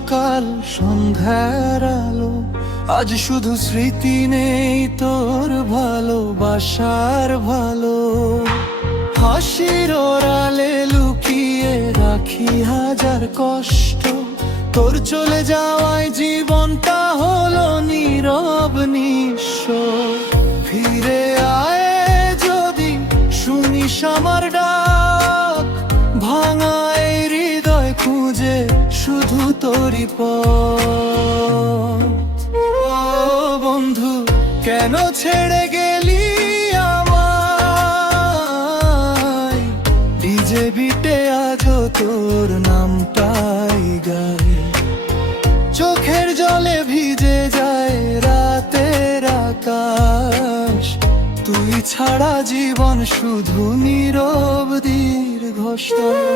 সকাল সন্ধ্যার আলো, আজ শুধু স্মৃতি নেই তোর ভালোবাসার ভালো। হাসির ওরালে লুকিয়ে রাখি হাজার কষ্ট, তোর চলে যাওয়ায় জীবনটা হলো নীরব নিঃস্ব। ফিরে আয় যদি শুনিস আমার ডাক, ভাঙা এই হৃদয় খুঁজে শুধু তোরই পথ। ও বন্ধু, কেন ছেড়ে গেলি আমায়? ডিজে বিটে আজও তোর নামটাই গায়, চোখের জলে ভিজে যায় রাতের আকাশ। তুই ছাড়া জীবন শুধু নীরব দীর্ঘশ্বাস।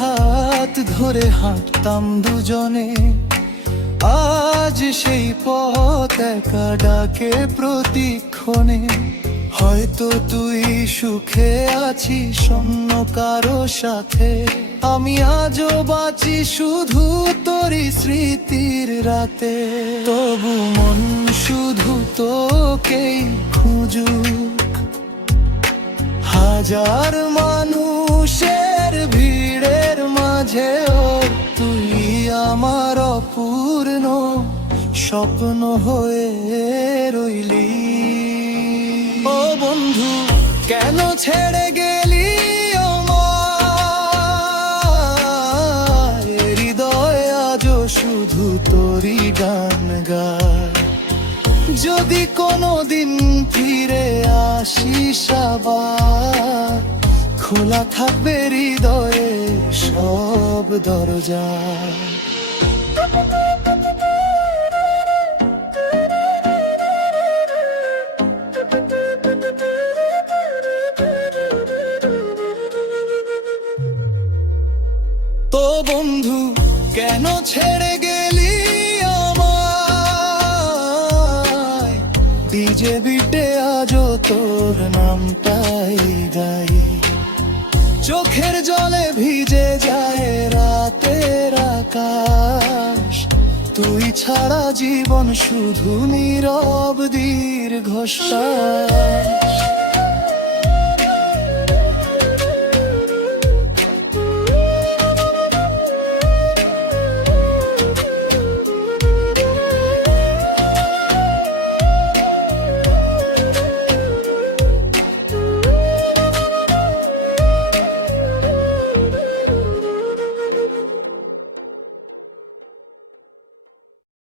হাত ধরে হাঁটতাম দুজনে, আজ সেই পথ একা ডাকে প্রতিক্ষণে। হয়তো তুই সুখে আছিস অন্য কারো সাথে, আমি আজও বাঁচি শুধু তোরই স্মৃতির রাতে। তবু মন শুধু তোকেই খুঁজুক, হাজার মানুষের ভিড়ের মাঝেও তুই আমার অপূর্ণ স্বপ্ন হয়ে রইলি। ও বন্ধু, কেন ছেড়ে গেলি আমায়? হৃদয় আজও শুধু তোরই গান গায়। যদি কোনোদিন ফিরে আসিস আবার, খোলা থাকবে হৃদয়ে সব দরজা। তো বন্ধু, কেন ছেড়ে গেলি আমায়? ডিজে বিটে আজও তোর নামটাই গাই, চোখের জলে ভিজে যায় রাতের আকাশ। তুই ছাড়া জীবন শুধু নীরব দীর্ঘশ্বাস।